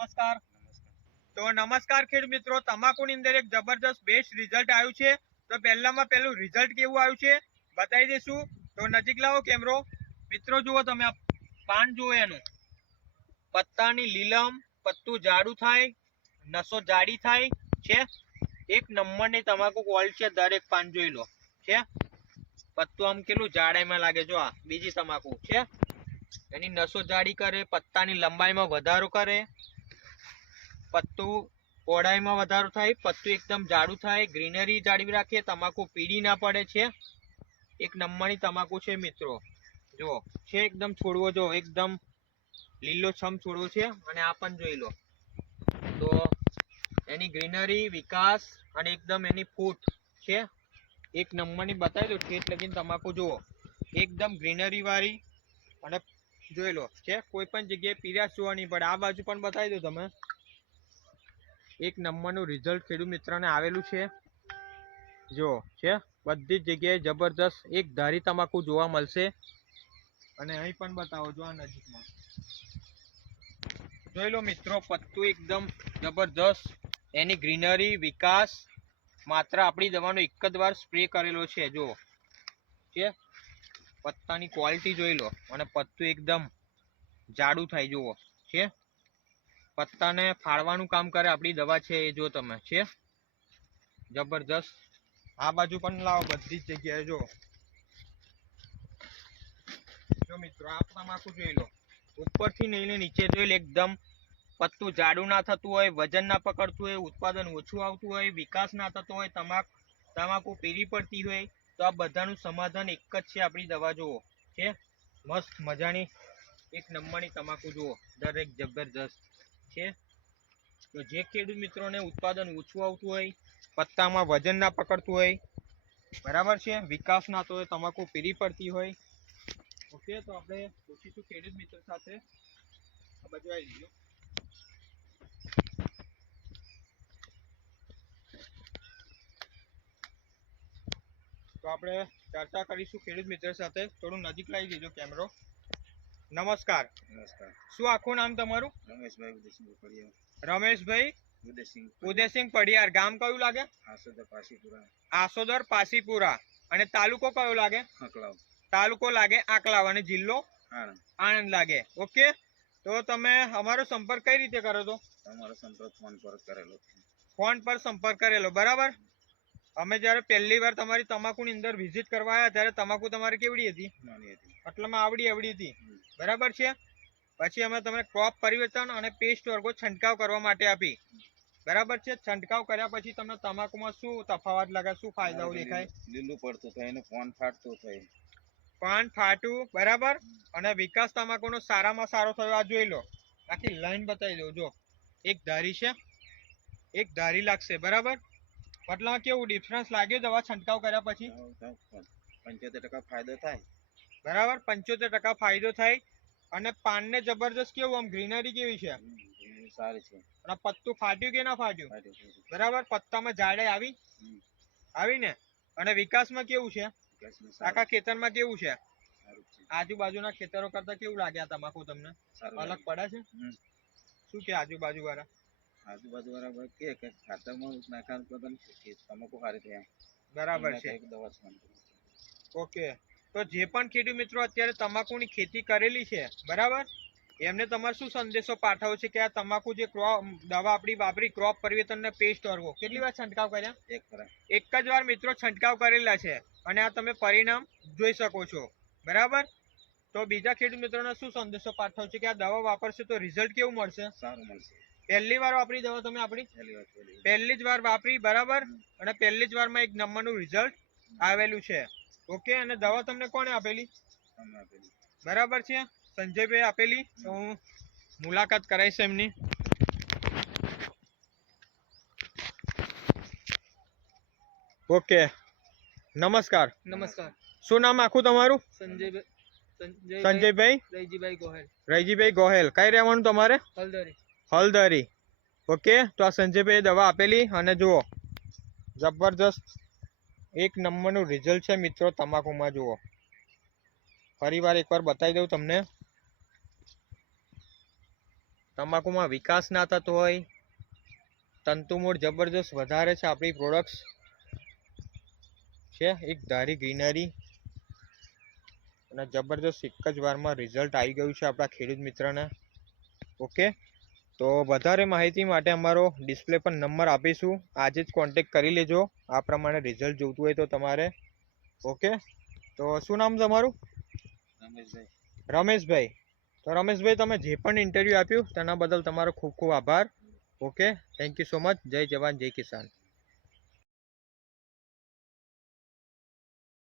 નમસ્કાર. તો નમસ્કાર ખેડૂત મિત્રો, તમાકુની અંદર એક જબરદસ્ત બેસ્ટ રિઝલ્ટ આવ્યું છે. તો પહેલામાં પહેલું રિઝલ્ટ કેવું આવ્યું છે બતાવી દઈશું. તો નજીક લાવો કેમેરો. મિત્રો જુઓ, તમે આ પાન જુઓ, એનું પત્તાની લીલમ, પત્તું જાડું થાય, નસો જાડી થાય છે. એક નંબરની તમાકુ ક્વોલિટી છે. દરેક પાન જોઈ લો છે. પત્તું આમ કેટલું જાડાઈમાં લાગે. જો આ બીજી તમાકુ છે, એની નસો જાડી કરે, પત્તાની લંબાઈમાં વધારો કરે, પત્તું પહોળાઈમાં વધારો થાય, પત્તું એકદમ જાડું થાય, ગ્રીનરી જાળવી રાખે, તમાકુ પીળી ના પડે છે. એક નંબરની તમાકુ છે મિત્રો. જો છે એકદમ છોડવો, જો એકદમ લીલો છમ છોડવો છે. અને આ પણ જોઈ લો. તો એની ગ્રીનરી, વિકાસ અને એકદમ એની ફૂટ છે એક નંબરની. બતાવી દો ઠેઠ લગીને તમાકુ જુઓ, એકદમ ગ્રીનરી વાળી. અને જોઈ લો છે, કોઈ પણ જગ્યાએ પીરાશ જોવા નહીં પડે. આ બાજુ પણ બતાવી દો તમે. એક નંબરનું રિઝલ્ટ ખેડૂત મિત્રને આવેલું છે. જો છે બધી જ જગ્યાએ જબરદસ્ત એક ધારી તમાકુ જોવા મળશે. અને અહીં પણ બતાવો, જો આ નજીકમાં જોઈ લો મિત્રો, પત્તું એકદમ જબરદસ્ત, એની ગ્રીનરી, વિકાસ. માત્ર આપણી દવાનો એક જ વાર સ્પ્રે કરેલો છે. જો છે પત્તાની ક્વોલિટી જોઈ લો. અને પત્તું એકદમ જાડું થાય. જુઓ છે, પત્તાને ફાડવાનું કામ કરે આપણી દવા છે એ. જો તમે છે જબરદસ્ત. આ બાજુ પણ લાવો, બધી જ જગ્યાએ જો મિત્રો, આ તમાકુ જોઈ લો. ઉપરથી લઈને નીચે જોઈ લો, એકદમ પત્તું જાડું ના થતું હોય, વજન ના પકડતું હોય, ઉત્પાદન ઓછું આવતું હોય, વિકાસ ના થતો હોય, તમાકુ પીળી પડતી હોય, તો આ બધાનું સમાધાન એક જ છે આપણી દવા. જુઓ છે મસ્ત મજાની એક નંબરની તમાકુ જુઓ, દરેક જબરદસ્ત છે. તો જે ખેડૂત મિત્રોને ઉત્પાદન ઓછું આવતું હોય, પત્તામાં વજન ના પકડતું હોય, બરાબર છે, વિકાસ ના તો હોય, તમાકુ પીળી પડતી હોય, ઓકે, તો આપણે પૂછીશું ખેડૂત મિત્ર સાથે. આ બાજુ આવી લીધો. તો આપણે ચર્ચા કરીશું ખેડૂત મિત્ર સાથે. થોડું નજીક લાવી દેજો કેમેરો. નમસ્કાર. નમસ્કાર. શું આખું નામ તમારું? રમેશભાઈ ઉદયસિંહ પડિયાર. રમેશભાઈ ઉદયસિંહ પડિયાર. ગામ કયું લાગે? આસોદર પાસીપુરા. આસોદર પાસીપુરા. અને તાલુકો કયો લાગે? આંકલાવ. તાલુકો લાગે આંકલાવ. અને જિલ્લો આણંદ. આણંદ લાગે. ઓકે, તો તમે અમારો સંપર્ક કઈ રીતે કરો છો? તમારો સંપર્ક ફોન પર કરેલો છે. ફોન પર સંપર્ક કરેલો, બરાબર. અમે જ્યારે પહેલી વાર તમારી તમાકુની અંદર વિઝિટ કરવા આવ્યા ત્યારે તમાકુ તમારી કેવડી હતી? નાની હતી. આટલામાં આવડી હતી, બરાબર છે. પછી અમે તમને ક્રોપ પરિવર્તન અને પેસ્ટ વર્ગો છંટકાવ કરવા માટે આપી, બરાબર છે. છંટકાવ કર્યા પછી તમને તમાકુમાં શું તફાવત લાગે, શું ફાયદાઓ દેખાય? લીલું પડતું થાય અને પાન ફાટતું થાય. પાન ફાટવું, બરાબર. અને વિકાસ તમાકુનો સારામાં સારો થયો. આ જોઈ લો, આખી લાઈન બતાવી દો. જો એક ધારી છે, એક ધારી લાગશે, બરાબર. મતલબ કેવું ડિફરન્સ લાગ્યો દવા છંટકાવ કર્યા પછી? 75% ફાયદો થાય, બરાબર. 75% ફાયદો થાય. અને પાનને જબરદસ્ત કેવું, આમ ગ્રીનરી કેવી છે? સારી છે. અને પત્તું ફાટ્યું કે ના ફાટ્યું? બરાબર. પત્તામાં જાડાઈ આવી ને? અને વિકાસમાં કેવું છે? આખા ખેતરમાં કેવું છે? આજુબાજુના ખેતરો કરતા કેવું લાગે આ તમાકુ તમને? અલગ પડે છે? શું કે આજુબાજુ વાળા કે ખાતરમાં નાખવાનું તમાકુ સારી થાય, બરાબર છે. ઓકે, તો જે પણ ખેડૂત મિત્રો અત્યારે તમાકુની ખેતી કરેલી છે, બરાબર, એમને તમારે શું સંદેશો પાઠવો છે કે આ તમાકુ જે દવા આપણી વાપરી, ક્રોપ પરિવર્તન ને પેસ્ટ વર્ગો, કેટલી વાર છંટકાવ કર્યા? એક જ વાર મિત્રો છંટકાવ કરેલા છે. અને આ તમે પરિણામ જોઈ શકો છો, બરાબર. તો બીજા ખેડૂત મિત્રોને શું સંદેશો પાઠવો છે કે આ દવા વાપરશે તો રિઝલ્ટ કેવું મળશે? સારું મળશે. પહેલી વાર વાપરી દવા તમે આપણી? પહેલી જ વાર વાપરી, બરાબર. અને પહેલી જ વારમાં એક નંબરનું રિઝલ્ટ આવેલું છે. ઓકે, અને દવા તમને કોણે આપેલી? બરાબર છે, સંજયભાઈ આપેલી. તો હું મુલાકાત કરાવીશ એમની. ઓકે, નમસ્કાર. નમસ્કાર. શું નામ આખું તમારું? સંજયભાઈ રૈજીભાઈ ગોહેલ. રૈજીભાઈ ગોહેલ. કઈ રહેવાનું તમારે? હલદરી. હલદરી. ઓકે, તો આ સંજયભાઈ દવા આપેલી. અને જુઓ જબરજસ્ત એક નંબરનું રિઝલ્ટ છે મિત્રો તમાકુમાં. જુઓ, ફરી વાર એકવાર બતાવી દઉં તમને. તમાકુમાં વિકાસ ના થતો હોય, તંતુમૂળ જબરજસ્ત વધારે છે આપણી પ્રોડક્ટ્સ છે, એક ધારી ગ્રીનરી અને જબરજસ્ત એક જ વારમાં રિઝલ્ટ આવી ગયું છે આપણા ખેડૂત મિત્રને. ઓકે, તો વધારે માહિતી માટે અમારો ડિસ્પ્લે પર નંબર આપીશું, આજે જ કોન્ટેક્ટ કરી લેજો આ પ્રમાણે રિઝલ્ટ જોઈતું હોય તો તમારે. ઓકે, તો શું નામ તમારું? રમેશભાઈ. રમેશભાઈ. તો રમેશભાઈ, તમે જે પણ ઇન્ટરવ્યૂ આપ્યું તેના બદલ તમારો ખૂબ ખૂબ આભાર. Okay, thank you so much. જય જવાન જય કિસાન.